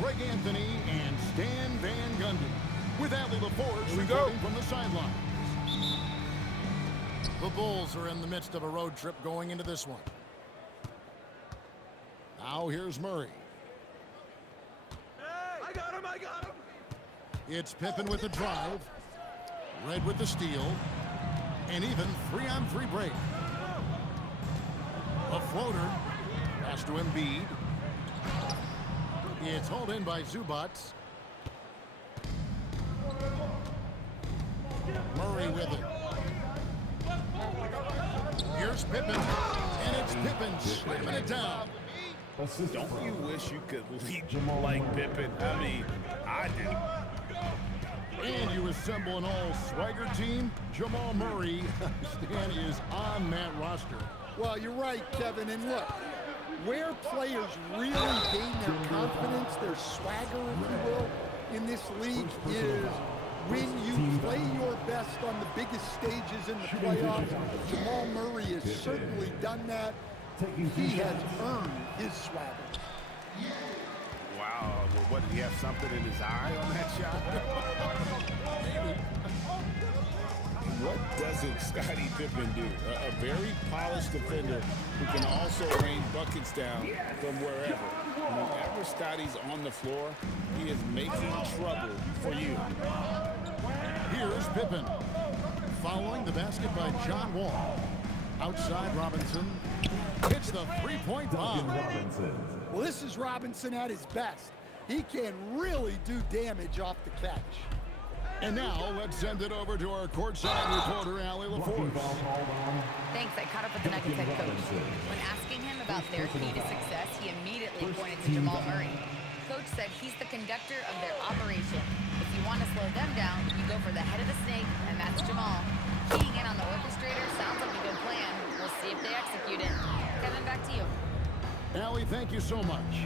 Greg Anthony and Stan Van Gundy. With Allie LaForce reporting from the sidelines. The Bulls are in the midst of a road trip going into this one. Now here's Murray. Hey, I got him! It's Pippen with the drive. Red with the steal. And even 3-on-3 break. A floater. Pass to Embiid. It's hauled in by Zubac. Murray with it. Here's Pippen. And it's Pippen slamming it down. Don't you wish you could leap like Pippen? I mean, I do. And you assemble an all-swagger team. Jamal Murray, Stan, is on that roster. Well, you're right, Kevin. And look, where players really gain their confidence, their swagger, if you will, in this league is when you play your best on the biggest stages in the playoffs. Jamal Murray has certainly done that. He has earned his swagger. Wow, well, what, did he have something in his eye on that shot? What doesn't Scottie Pippen do? A very polished defender who can also rain buckets down from wherever. Whenever Scottie's on the floor, he is making trouble for you. Here's Pippen. Following the basket by John Wall. Outside Robinson. Hits the three-point bomb. Well, this is Robinson at his best. He can really do damage off the catch. And now let's send it over to our courtside reporter, Allie LaForce. Thanks. I caught up with the Nuggets head coach. When asking him about their key to success, he immediately pointed to Jamal Murray. Coach said he's the conductor of their operation. If you want to slow them down, you go for the head of the snake, and that's Jamal. Keying in on the orchestrator sounds like a good plan. We'll see if they execute it. Kevin, back to you. Allie, thank you so much.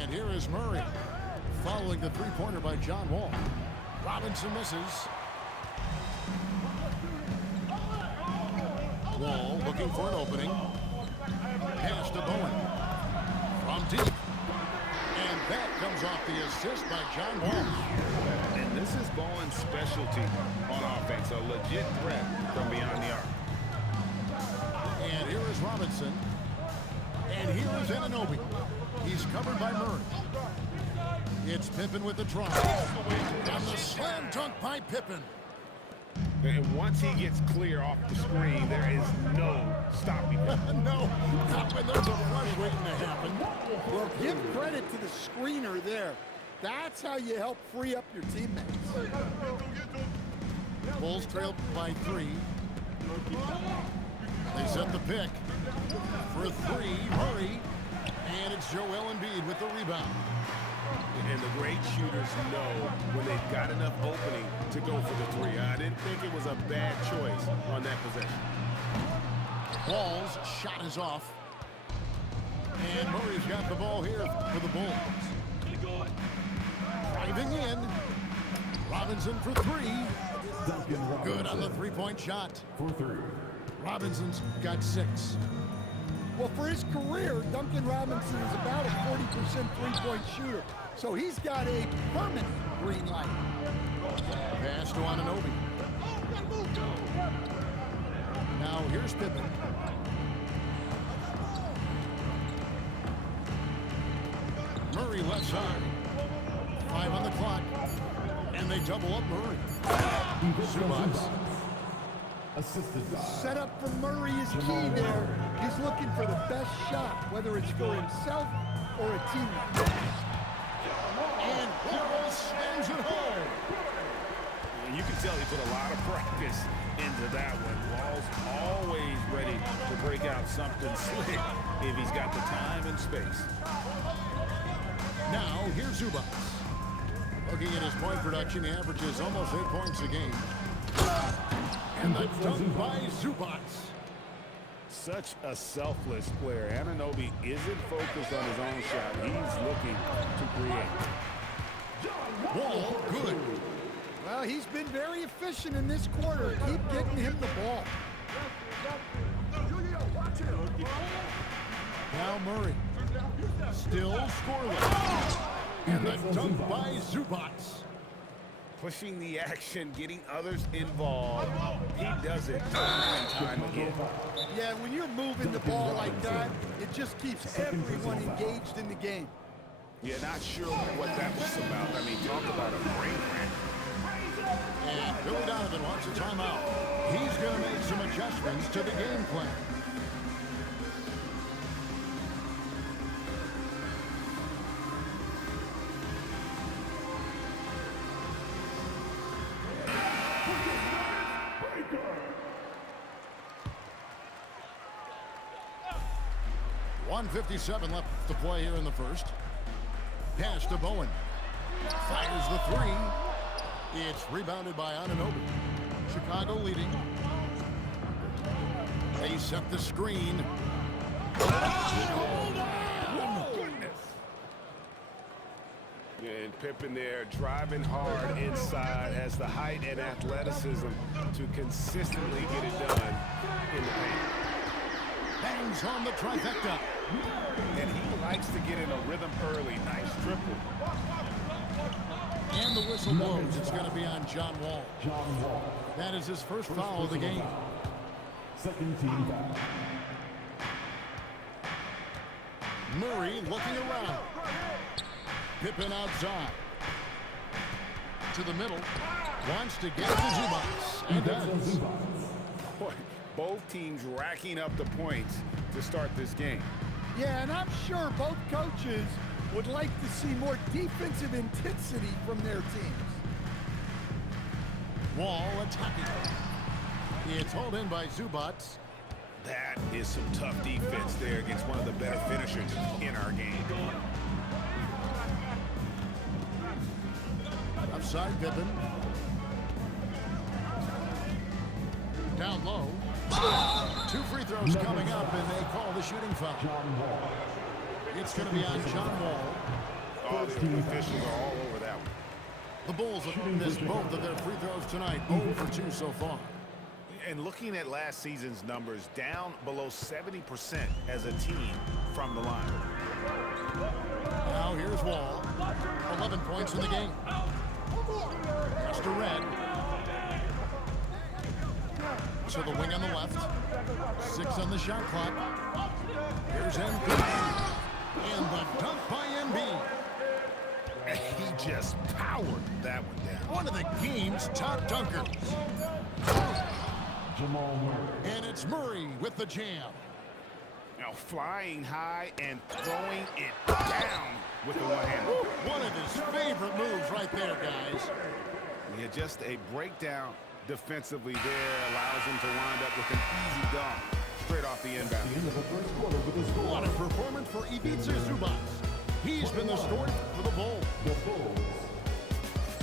And here is Murray. Following the three-pointer by John Wall. Robinson misses. Wall looking for an opening. Pass to Bowen. From deep. And that comes off the assist by John Wall. And this is Bowen's specialty on offense, a legit threat from beyond the arc. And here is Robinson. And here is Anunoby. He's covered by Murray. It's Pippen with the drive. And the slam dunk by Pippen. And once he gets clear off the screen, there is no stopping him. No, not when there's a flush waiting to happen. Well, give credit to the screener there. That's how you help free up your teammates. Bulls trail by 3. They set the pick. For 3, Murray. And it's Joel Embiid with the rebound. And the great shooters know when they've got enough opening to go for the 3. I didn't think it was a bad choice on that possession. Wall's shot is off. And Murray's got the ball here for the Bulls. Driving in. Robinson for 3. Good on the three-point shot. Robinson's got 6. Well, for his career, Duncan Robinson is about a 40% three-point shooter. So he's got a permanent green light. Pass to Anunoby. Now here's Pippen. Murray left side. 5 on the clock. And they double up Murray. Zubac. Set up for Murray is key there. He's looking for the best shot, whether it's for himself or a teammate. And Wall slams it home. And you can tell he put a lot of practice into that one. Wall's always ready to break out something slick if he's got the time and space. Now, here's Zubac. Looking at his point production, he averages almost 8 points a game. And the dunk by Zubac. Such a selfless player. Anunoby isn't focused on his own shot. He's looking to create. Wall, good. Well, he's been very efficient in this quarter. Keep getting him the ball. Now Murray. Still scoreless. And the dunk by Zubats. Pushing the action, getting others involved. He does it time and time again. Yeah, when you're moving the ball like that, it just keeps everyone engaged in the game. Yeah, not sure what that was about. I mean, talk about a brain cramp. And Billy Donovan wants a timeout. He's going to make some adjustments to the game plan. .157 left to play here in the first. Pass to Bowen. Fires the three. It's rebounded by Anunoby. Chicago leading. They set the screen. Oh, goodness. And Pippen there driving hard inside, has the height and athleticism to consistently get it done in the paint. Bangs on the trifecta. And he likes to get in a rhythm early. Nice triple. And the whistle blows. It's going to be on John Wall. That is his first foul of the game. Second team foul. Murray looking around. Pippen outside. To the middle. Wants to get to Zubats. And does. Boy, both teams racking up the points to start this game. Yeah, and I'm sure both coaches would like to see more defensive intensity from their teams. Wall attacking. It's hauled in by Zubats. That is some tough defense there against one of the better finishers in our game. Upside Pippen. Down low. 2 free throws coming up, and they call the shooting foul. It's going to be on John Wall. Oh, the officials are all over that one. The Bulls have missed both of their free throws tonight. 0 for 2 so far. And looking at last season's numbers, down below 70% as a team from the line. Now here's Wall. 11 points in the game. Pass to Red. To the wing on the left. 6 on the shot clock. Here's Embiid. And the dunk by Embiid. And he just powered that one down. One of the game's top dunkers. Jamal Murray. And it's Murray with the jam. Now flying high and throwing it down with the one-hander. One of his favorite moves right there, guys. Yeah, just a breakdown defensively there allows him to wind up with an easy dunk straight off the inbound. End of the first quarter with a score. What a performance for Ivica Zubats. He's been the story for the Bulls. The Bulls,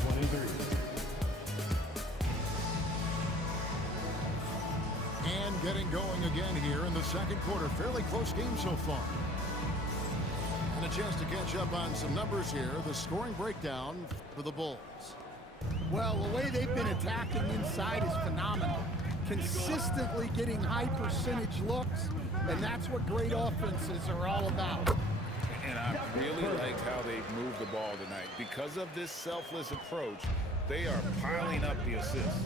23. And getting going again here in the second quarter. Fairly close game so far. And a chance to catch up on some numbers here. The scoring breakdown for the Bulls. Well, the way they've been attacking inside is phenomenal. Consistently getting high percentage looks, and that's what great offenses are all about. And I really liked how they've moved the ball tonight. Because of this selfless approach, they are piling up the assists.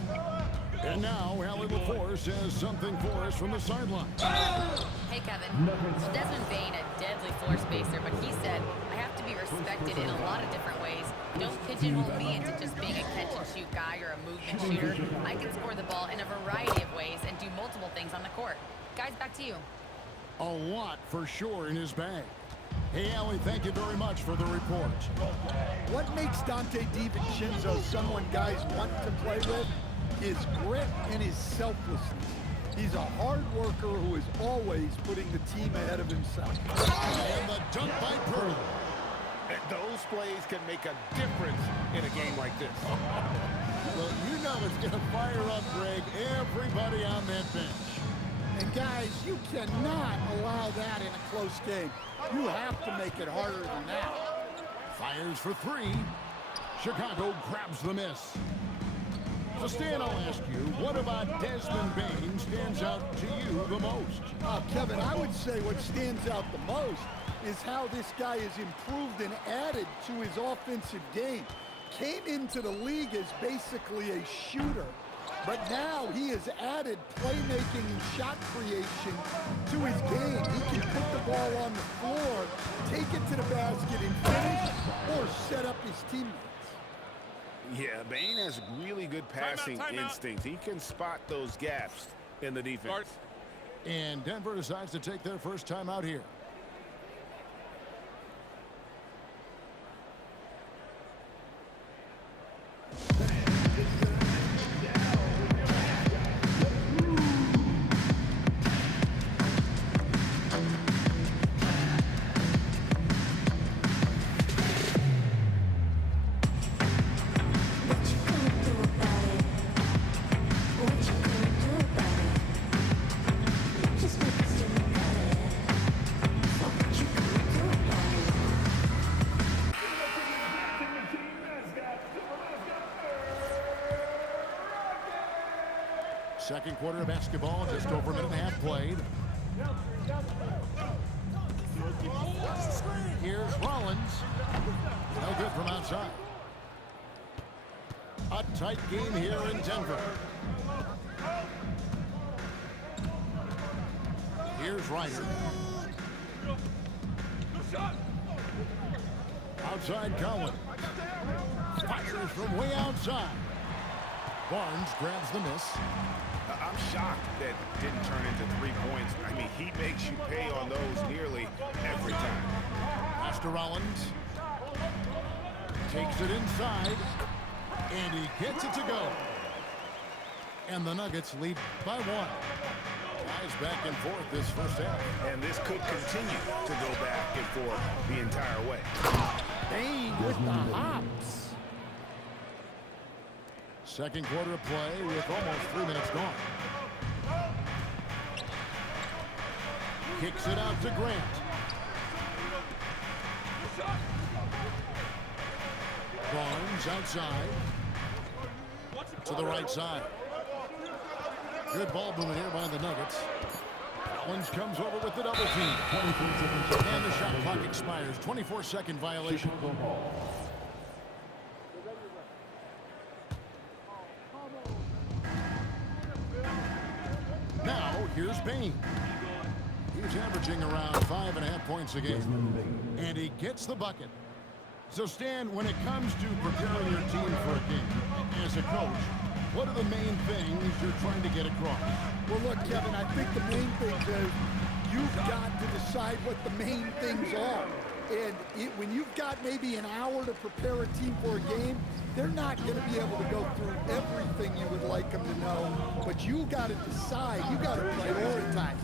And now, Allie LaForce has something for us from the sideline. Hey, Kevin. Desmond Bain, a deadly floor spacer, but he said, I have to be respected in a lot of different ways. Don't pigeonhole me into just being a catch-and-shoot guy or a movement shooter. I can score the ball in a variety of ways and do multiple things on the court. Guys, back to you. A lot for sure in his bag. Hey, Allie, thank you very much for the report. What makes Dante DiVincenzo someone guys want to play with is grit and his selflessness. He's a hard worker who is always putting the team ahead of himself. And the dunk by Pearl. And those plays can make a difference in a game like this. Well, you know it's going to fire up, Greg, everybody on that bench. And guys, you cannot allow that in a close game. You have to make it harder than that. Fires for 3. Chicago grabs the miss. So, Stan, I'll ask you, what about Desmond Bain stands out to you the most? Kevin, I would say what stands out the most is how this guy has improved and added to his offensive game. Came into the league as basically a shooter, but now he has added playmaking and shot creation to his game. He can put the ball on the floor, take it to the basket and finish, or set up his teammates. Yeah, Bane has really good passing instincts. He can spot those gaps in the defense. And Denver decides to take their first time out here. Second quarter of basketball, just over a minute and a half played. Here's Rollins. No good from outside. A tight game here in Denver. Here's Ryder. Outside Collins. Fires from way outside. Barnes grabs the miss. I'm shocked that didn't turn into 3 points. I mean, he makes you pay on those nearly every time. Pass to Rollins. Takes it inside. And he gets it to go. And the Nuggets lead by 1. Guys back and forth this first half. And this could continue to go back and forth the entire way. Bane with the hops. Second quarter of play with almost 3 minutes gone. Kicks it out to Grant. Barnes outside. To the right side. Good ball movement here by the Nuggets. Collins comes over with the double team. And the shot clock expires. 24-second violation. Now, here's Bane. He's averaging around 5.5 points a game. And he gets the bucket. So, Stan, when it comes to preparing your team for a game, as a coach, what are the main things you're trying to get across? Well, look, Kevin, I think the main thing is you've got to decide what the main things are. And when you've got maybe an hour to prepare a team for a game, they're not going to be able to go through everything you would like them to know. But you got to decide. You got to prioritize.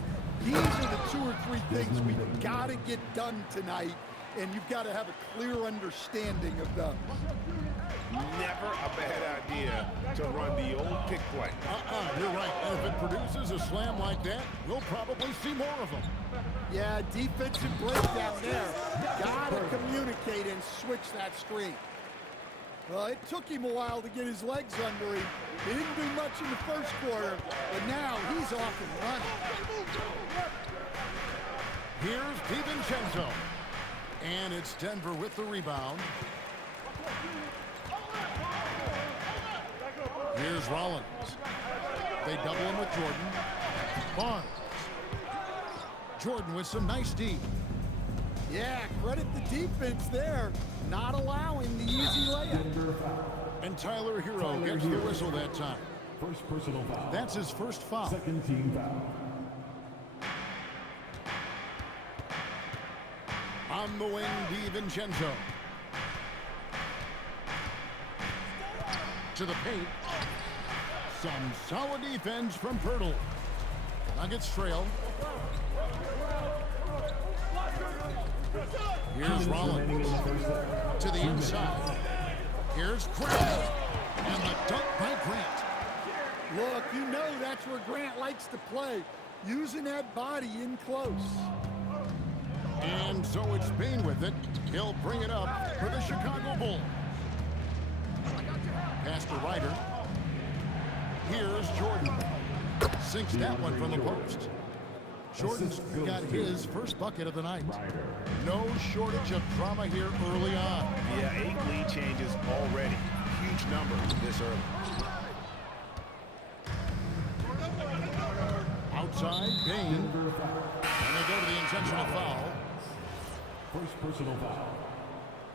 These are the 2 or 3 things we've got to get done tonight, and you've got to have a clear understanding of them. Never a bad idea to run the old pick play. You're right. And if it produces a slam like that, we'll probably see more of them. Yeah, defensive breakdown there. Got to communicate and switch that screen. Well, it took him a while to get his legs under him. He didn't do much in the first quarter, but now he's off and running. Here's DiVincenzo. And it's Denver with the rebound. Here's Rollins. They double him with Jordan. Barnes. Jordan with some nice D. Yeah, credit the defense there. Not allowing the easy layup. And Tyler Hero gets the whistle that time. First personal foul. That's his first foul. Second team foul. On the wing, DiVincenzo. To the paint. Some solid defense from Pirtle. Nuggets trail. Here's Rollins. To the inside. Here's Grant. And the dunk by Grant. Look, you know that's where Grant likes to play. Using that body in close. And so it's Bane with it. He'll bring it up for the Chicago Bulls. Pass to Ryder. Here's Jordan. Sinks that one from the post. Jordan's got his first bucket of the night. No shortage of drama here early on. Yeah, 8 lead changes already. Huge number this early. Outside, Bain. And they go to the intentional foul. First personal foul.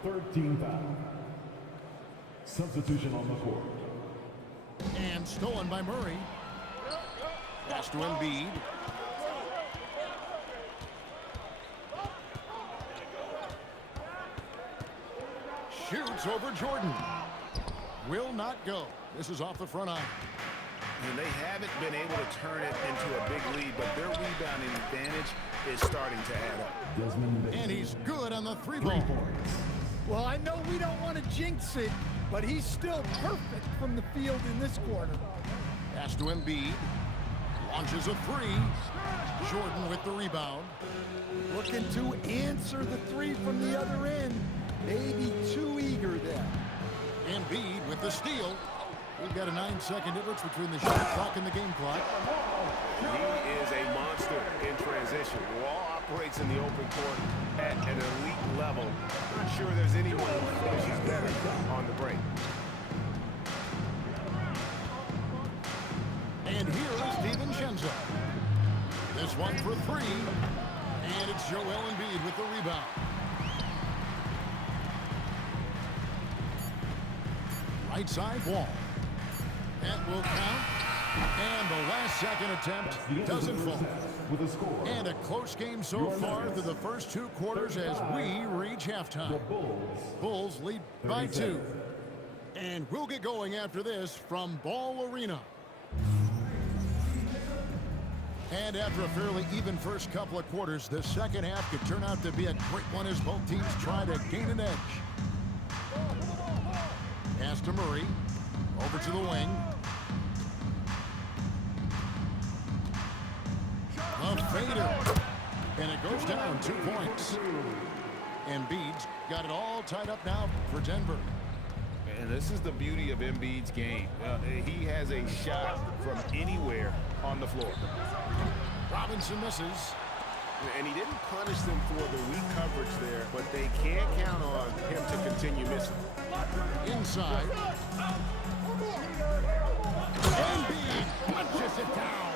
Third team foul. Substitution on the court. And stolen by Murray. Pass to Embiid. Shoots over Jordan. Will not go. This is off the front eye. And they haven't been able to turn it into a big lead, but their rebounding advantage is starting to add up. And he's good on the 3-ball. Well, I know we don't want to jinx it, but he's still perfect from the field in this quarter. Pass to Embiid. Launches a 3. Jordan with the rebound. Looking to answer the 3 from the other end. Maybe too eager there. Embiid with the steal. We've got a 9-second difference between the shot clock and the game clock. He is a monster in transition. Wall operates in the open court at an elite level. Not sure there's anyone who finishes better on the break. And here is DiVincenzo. This one for 3. And it's Joel Embiid with the rebound. Right side Wall. That will count. And the last second attempt doesn't fall. With a score. And a close game so far through the first 2 quarters as we reach halftime. Bulls lead by 2. And we'll get going after this from Ball Arena. And after a fairly even first couple of quarters, the second half could turn out to be a great one as both teams try to gain an edge. Pass to Murray. Over to the wing. A fader. And it goes down 2 points. Embiid's got it all tied up now for Denver. And this is the beauty of Embiid's game. He has a shot from anywhere on the floor. Robinson misses. And he didn't punish them for the weak coverage there, but they can't count on him to continue missing. Inside. Embiid punches it down.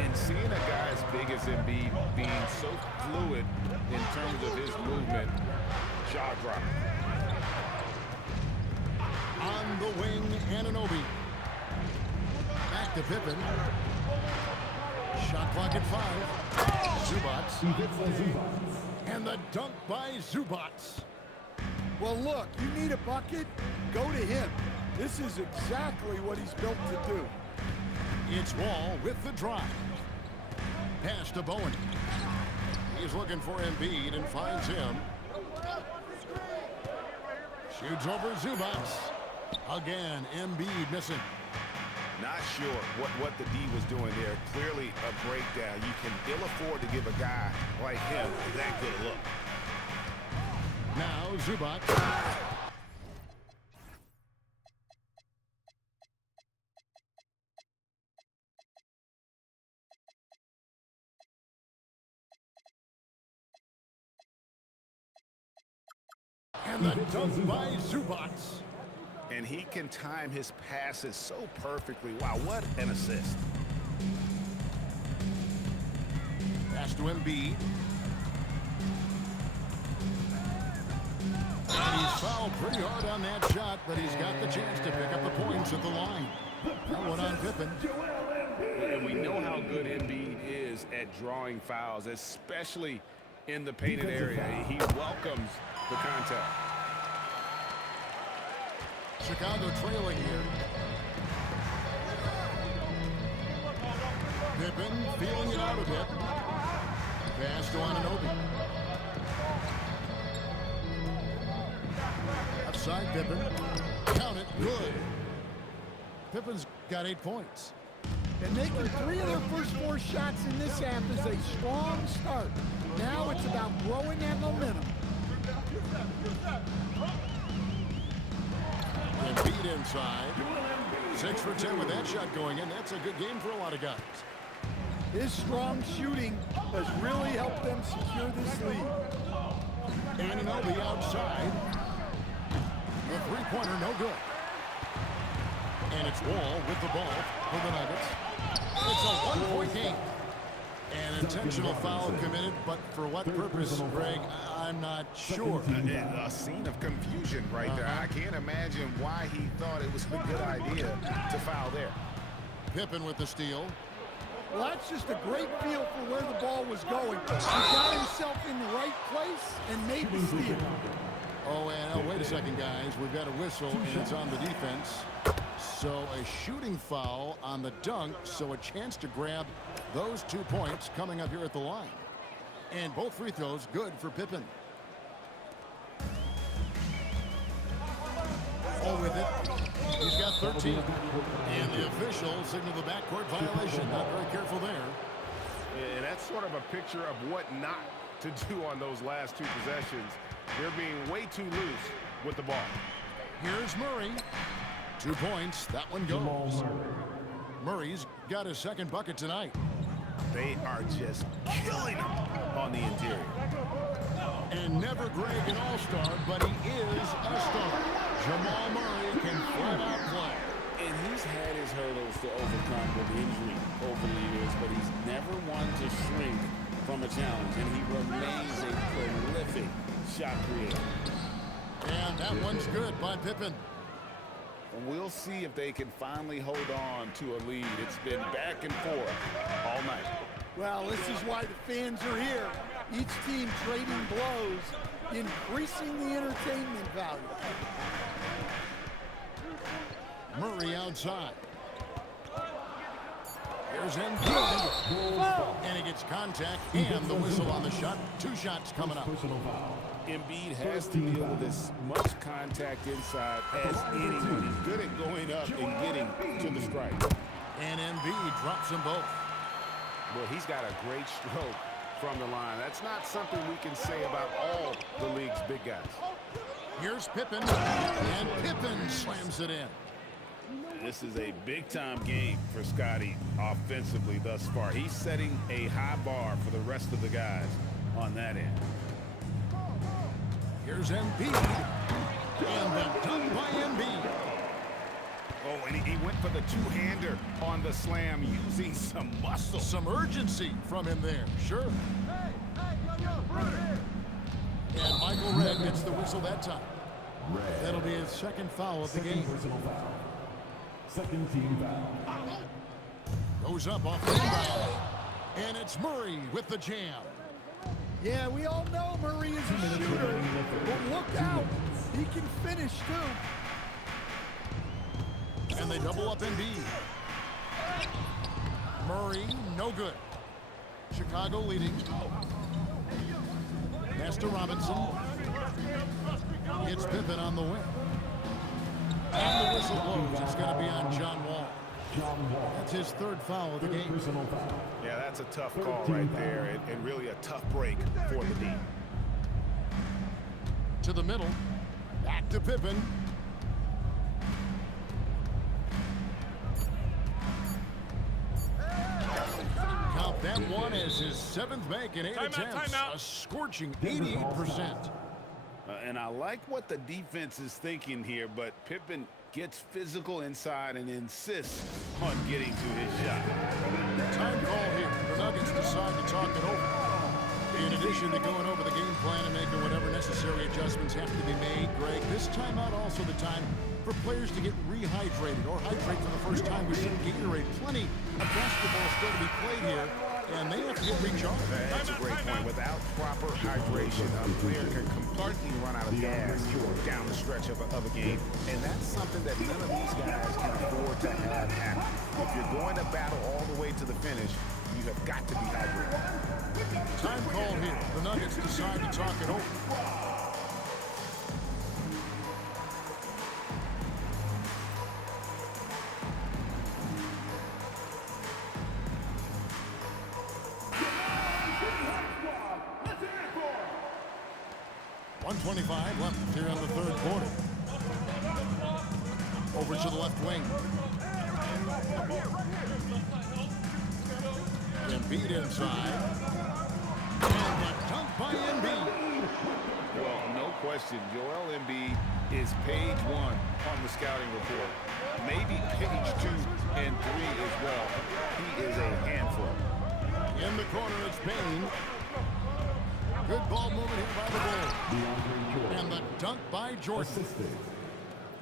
And seeing a guy as big as Embiid being so fluid in terms of his movement, jaw drop. On the wing, Anunoby. Back to Pippen. Shot clock at 5. Zubats. And the dunk by Zubats. Well, look, you need a bucket, go to him. This is exactly what he's built to do. It's Wall with the drive. Pass to Bowen. He's looking for Embiid and finds him. Shoots over Zubats. Again, Embiid missing. Not sure what the D was doing there. Clearly a breakdown. You can ill afford to give a guy like him that good a look. Now Zubats. And the dunk by Zubats. And he can time his passes so perfectly. Wow, what an assist. Pass to Embiid. And he's fouled pretty hard on that shot, but he's got the chance to pick up the points at the line. That one on Pippen. And we know how good Embiid is at drawing fouls, especially in the painted area. He welcomes the contact. Chicago trailing here. Pippen feeling it out a bit. Pass to Anunoby. Outside Pippen. Count it. Good. Pippen's got 8 points. And making 3 of their first 4 shots in this half is a strong start. Now it's about growing that momentum. Embiid inside. 6 for 10 with that shot going in. That's a good game for a lot of guys. His strong shooting has really helped them secure this lead. Anunoby outside. The three-pointer, no good. And it's Wall with the ball for the Nuggets. It's a one-point game. An intentional foul committed, but for what purpose, Greg, I'm not sure. A scene of confusion right there. I can't imagine why he thought it was a good idea to foul there. Pippen with the steal. Well, that's just a great feel for where the ball was going. He got himself in the right place and made the steal. Oh, and wait a second, guys. We've got a whistle, and it's on the defense. So a shooting foul on the dunk, so a chance to grab those 2 points coming up here at the line. And both free throws good for Pippen. Oh, with it. He's got 13. And the official signaled the backcourt violation. Not very careful there. And that's sort of a picture of what not to do on those last 2 possessions. They're being way too loose with the ball. Here's Murray. 2 points. That one goes. Murray's got his second bucket tonight. They are just killing him on the interior. And never Greg an all-star, but he is a star. Jamal Murray can flat out play. And he's had his hurdles to overcome with injury over the years, but he's never one to shrink from a challenge, and he remains a prolific shot creator. And that one's good by Pippen. And we'll see if they can finally hold on to a lead. It's been back and forth all night. Well, this is why the fans are here. Each team trading blows, increasing the entertainment value. Murray outside. Here's Embiid. And he gets contact and the whistle on the shot. 2 shots coming up. Embiid has to deal with as much contact inside as anyone. He's good at going up and getting to the strike. And Embiid drops them both. Well, he's got a great stroke from the line. That's not something we can say about all the league's big guys. Here's Pippen. And Pippen slams it in. This is a big-time game for Scotty offensively thus far. He's setting a high bar for the rest of the guys on that end. Here's Embiid. And the dunk by Embiid. Oh, and he went for the two-hander on the slam using some muscle. Some urgency from him there, sure. And Michael Redd gets the whistle that time. That'll be his second foul of the game. Personal foul. Second team foul. Goes up off the rebound. And it's Murray with the jam. Yeah, we all know Murray is a shooter, but look out. He can finish, too. And they double up Embiid. Murray, no good. Chicago leading. Pass to Robinson. It's Pippen on the wing. And the whistle blows. It's going to be on John Wall. That's his third foul of the game. Personal foul. Yeah, that's a tough call right there, and really a tough break for the D. To the middle. Back to Pippen. Count that one as his 7th make in 8 attempts. A scorching 88%. And I like what the defense is thinking here, but Pippen gets physical inside and insists on getting to his shot. Time call here. The Nuggets decide to talk it over. In addition to going over the game plan and making whatever necessary adjustments have to be made, Greg, this timeout also the time for players to get rehydrated or hydrate for the first time with some Gatorade. Plenty of basketball still to be played here, and they have to get recharged. That's a great point. Without proper hydration, a player can completely run out of gas down the stretch of a game. And that's something that none of these guys can afford to have happen. If you're going to battle all the way to the finish, you have got to be hydrated. Time call here. The Nuggets decide to talk it over. .125 left here in the third quarter. Over to the left wing. Embiid inside. And the dunk by Embiid. Well, no question, Joel Embiid is page 1 on the scouting report. Maybe page 2 and 3 as well. He is a handful. In the corner, it's Bane. Good ball movement here by the Bulls. And the dunk by Jordan.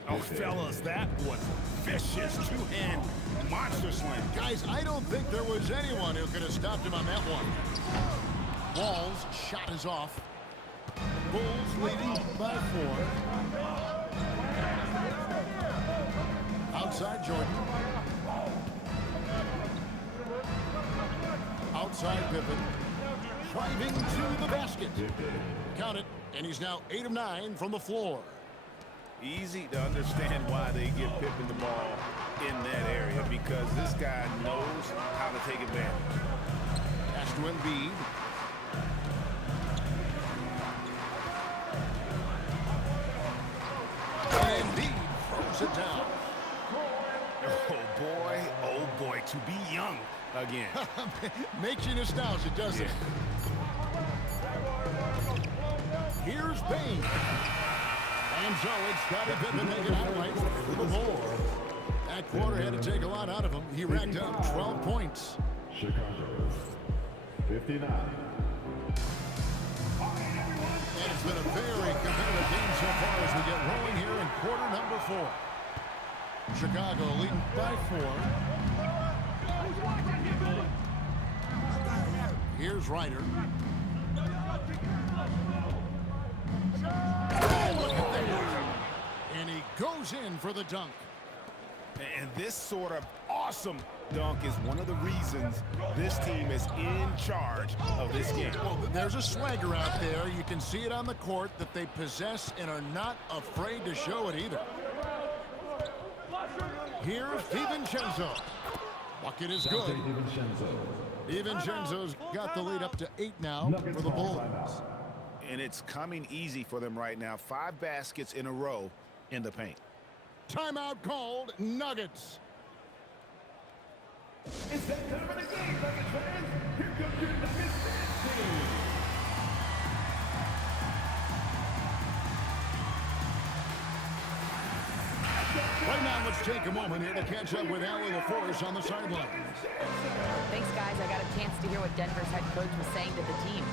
Oh, fellas, that was vicious. Two-hand monster slam. Guys, I don't think there was anyone who could have stopped him on that one. Wall's shot is off. Bulls leading by 4. Outside Jordan. Outside Pippen. Driving to the basket. Count it, and he's now 8 of 9 from the floor. Easy to understand why they give Pippen the ball in that area, because this guy knows how to take advantage. Pass to Embiid. Embiid throws it down. Oh boy, to be young again. Makes you nostalgic, doesn't it? Here's Bane. And so it's Scottie Pippen making highlights for the Bulls. That quarter had to take a lot out of him. He racked up 12 points. Chicago, 59. And it's been a very competitive game so far as we get rolling here in quarter number 4. Chicago leading by 4. Here's Ryder. Oh, look at that. And he goes in for the dunk. And this sort of awesome dunk is one of the reasons this team is in charge of this game. Well, there's a swagger out there. You can see it on the court that they possess and are not afraid to show it either. Here's DiVincenzo. Bucket is good. DiVincenzo's got the lead up to 8 now for the Bulls. And it's coming easy for them right now. 5 baskets in a row in the paint. Timeout called. Nuggets. It's that time of the game, Nuggets fans. Here comes your Nuggets team. Right now, let's take a moment here to catch up with Allie LaForce on the sidelines. Thanks, guys. I got a chance to hear what Denver's head coach was saying to the team.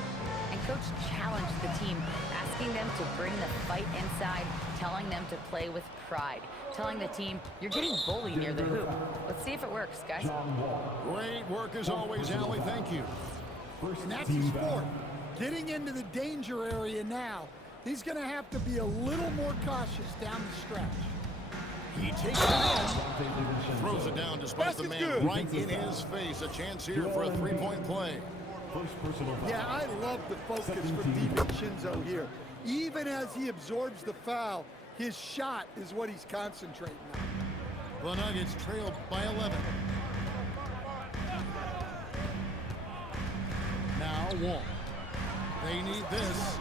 And coach challenged the team, asking them to bring the fight inside, telling them to play with pride, telling the team, you're getting bullied near the hoop. Let's see if it works, guys. Great work as always, Allie. Thank you. And that's his sport. Getting into the danger area now. He's going to have to be a little more cautious down the stretch. He takes it in. Throws it down despite the man right in his face. A chance here for a 3-point play. Yeah, I love the focus from DiVincenzo here. Even as he absorbs the foul, his shot is what he's concentrating on. The Nuggets trail by 11. Now Wall. They need this.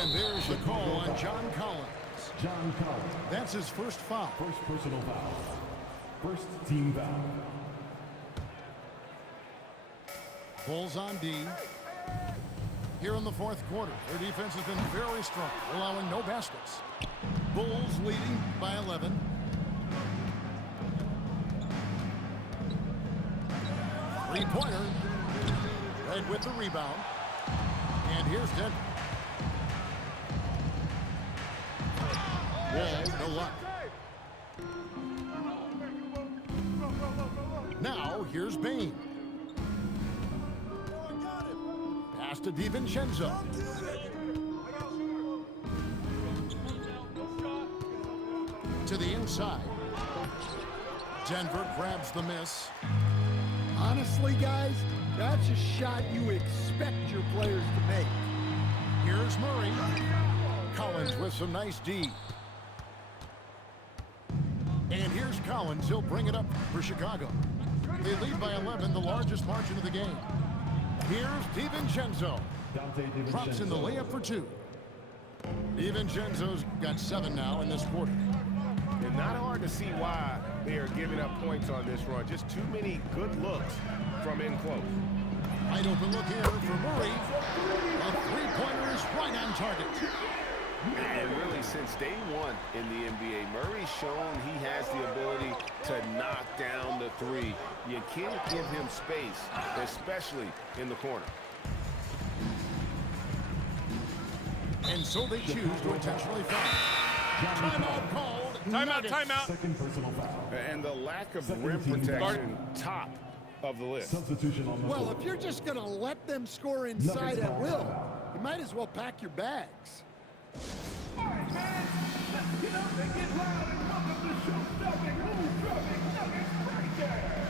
And there's the call on John Collins. John Collins. That's his first foul. First personal foul. First team foul. Bulls on D. Here in the fourth quarter, their defense has been very strong, allowing no baskets. Bulls leading by 11. Three-pointer. Red with the rebound. And here's Denver. Wall, no luck. Now, here's Bane. Pass to DiVincenzo. To the inside. Denver grabs the miss. Honestly, guys, that's a shot you expect your players to make. Here's Murray. Collins with some nice D. And here's Collins. He'll bring it up for Chicago. They lead by 11, the largest margin of the game. Here's DiVincenzo. Drops in the layup for 2. DiVincenzo's got 7 now in this quarter. And not hard to see why They are giving up points on this run. Just too many good looks from in close. Wide open look here for Murray. A three-pointer is right on target. And really, since day one in the NBA, Murray's shown he has the ability to knock down the three. You can't give him space, especially in the corner. And so they choose to intentionally foul. Timeout called. Timeout. Second personal foul. And the lack of rim protection, top of the list. Substitution on the Well, floor. if you're just going to let them score inside at will, you might as well pack your bags. All right, man. Let's get up and get loud and welcome to show-stopping, move-dropping Nuggets right there.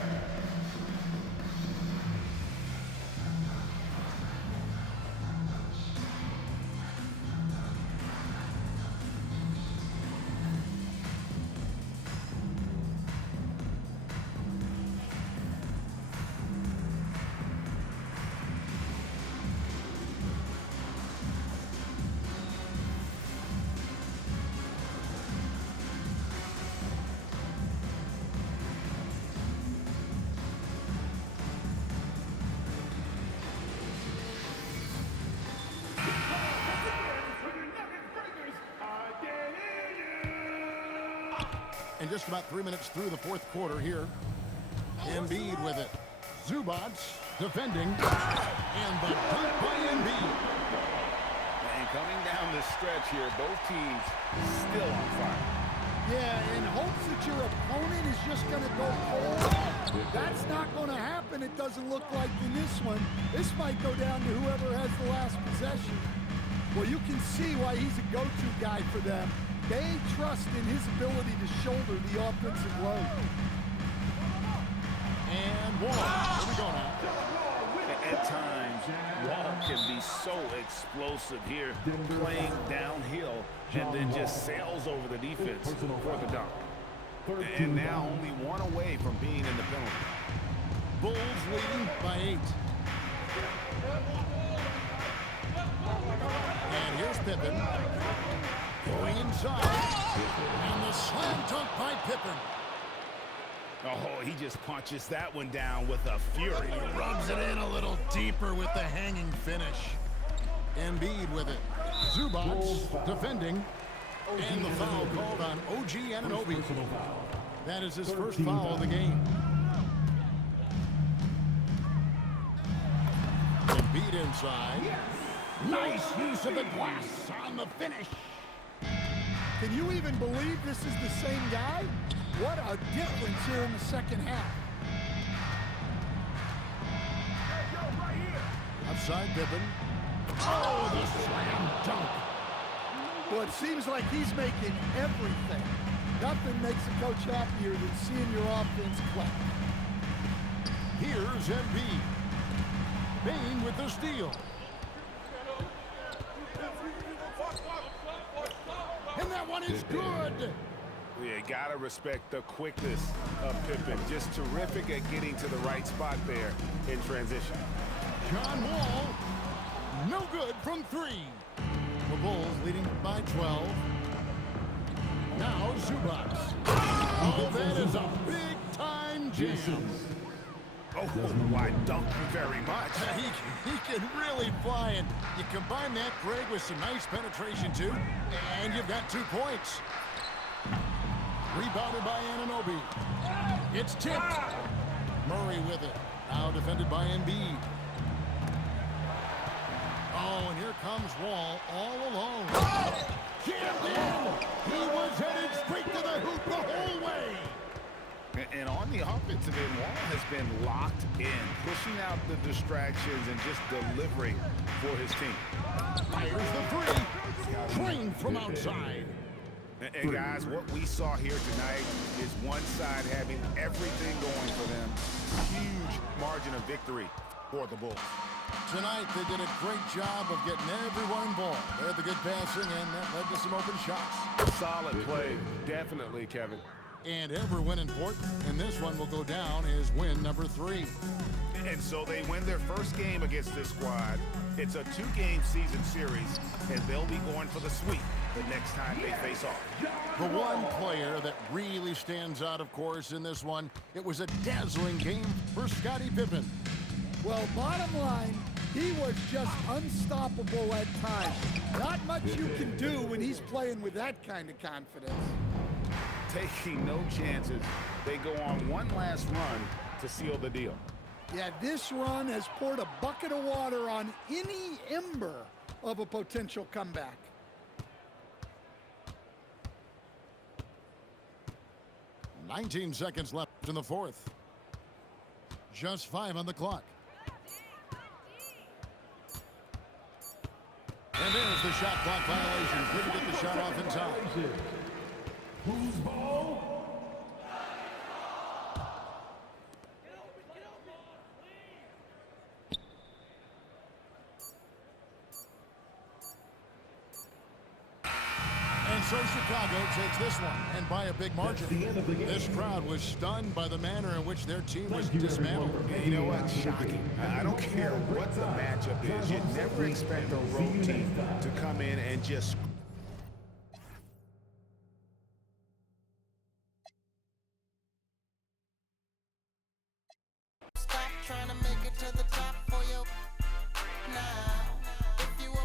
And just about 3 minutes through the fourth quarter here. Embiid with it. Zubac defending. And the dunk by Embiid. And coming down the stretch here, both teams still on fire. Yeah, in hopes that your opponent is just going to go cold. That's not going to happen, it doesn't look like in this one. This might go down to whoever has the last possession. Well, you can see why he's a go-to guy for them. They trust in his ability to shoulder the offensive load. And Wall. Here we go now. At times, Wall can be so explosive here, playing downhill, and then just sails over the defense for the dunk. And now only one away from being in the penalty. Bulls leading by 8. And here's Pippen. Going inside. And the slam dunk by Pippen. Oh, he just punches that one down with a fury. Rubs it in a little deeper with the hanging finish. Embiid with it. Zubac defending. And the foul called on OG Anunoby. That is his first foul of the game. Embiid inside. Nice use of the glass on the finish. Can you even believe this is the same guy? What a difference here in the second half. Outside Pippen. Oh, the slam dunk. Well, it seems like he's making everything. Nothing makes a coach happier than seeing your offense clap. Here's Embiid. Bain with the steal. And that one is good. You gotta respect the quickness of Pippen. Just terrific at getting to the right spot there in transition. John Wall, no good from 3. The Bulls leading by 12. Now Zubac. Oh, that is a big-time jam. Oh, I don't very much. He can really fly, and you combine that, Greg, with some nice penetration, too, and you've got 2 points. Rebounded by Anunoby. It's tipped. Murray with it. Now defended by Embiid. Oh, and here comes Wall all alone. Jammed in. He was headed straight to the hoop the whole way. And on the offensive end, Wall has been locked in, pushing out the distractions and just delivering for his team. Fires the 3. Trained from outside. And guys, what we saw here tonight is one side having everything going for them. Huge margin of victory for the Bulls. Tonight, they did a great job of getting everyone involved. They had the good passing, and that led to some open shots. Solid play, definitely, Kevin. And every win important, and this one will go down as win number 3. And so they win their first game against this squad. It's a 2-game season series, and they'll be going for the sweep the next time they face off. The one player that really stands out, of course, in this one, it was a dazzling game for Scottie Pippen. Well, bottom line, he was just unstoppable at times. Not much you can do when he's playing with that kind of confidence. Taking no chances, they go on one last run to seal the deal. Yeah, this run has poured a bucket of water on any ember of a potential comeback. "19 seconds left in the fourth. Just 5 on the clock. And there's the shot clock violation. Couldn't get the shot off in time. Who's ball? And so Chicago takes this one, and by a big margin. This crowd was stunned by the manner in which their team was dismantled. And you know what? Shocking. I don't care what the matchup is. You never expect a road team to come in and just... Stop trying to make it to the top for your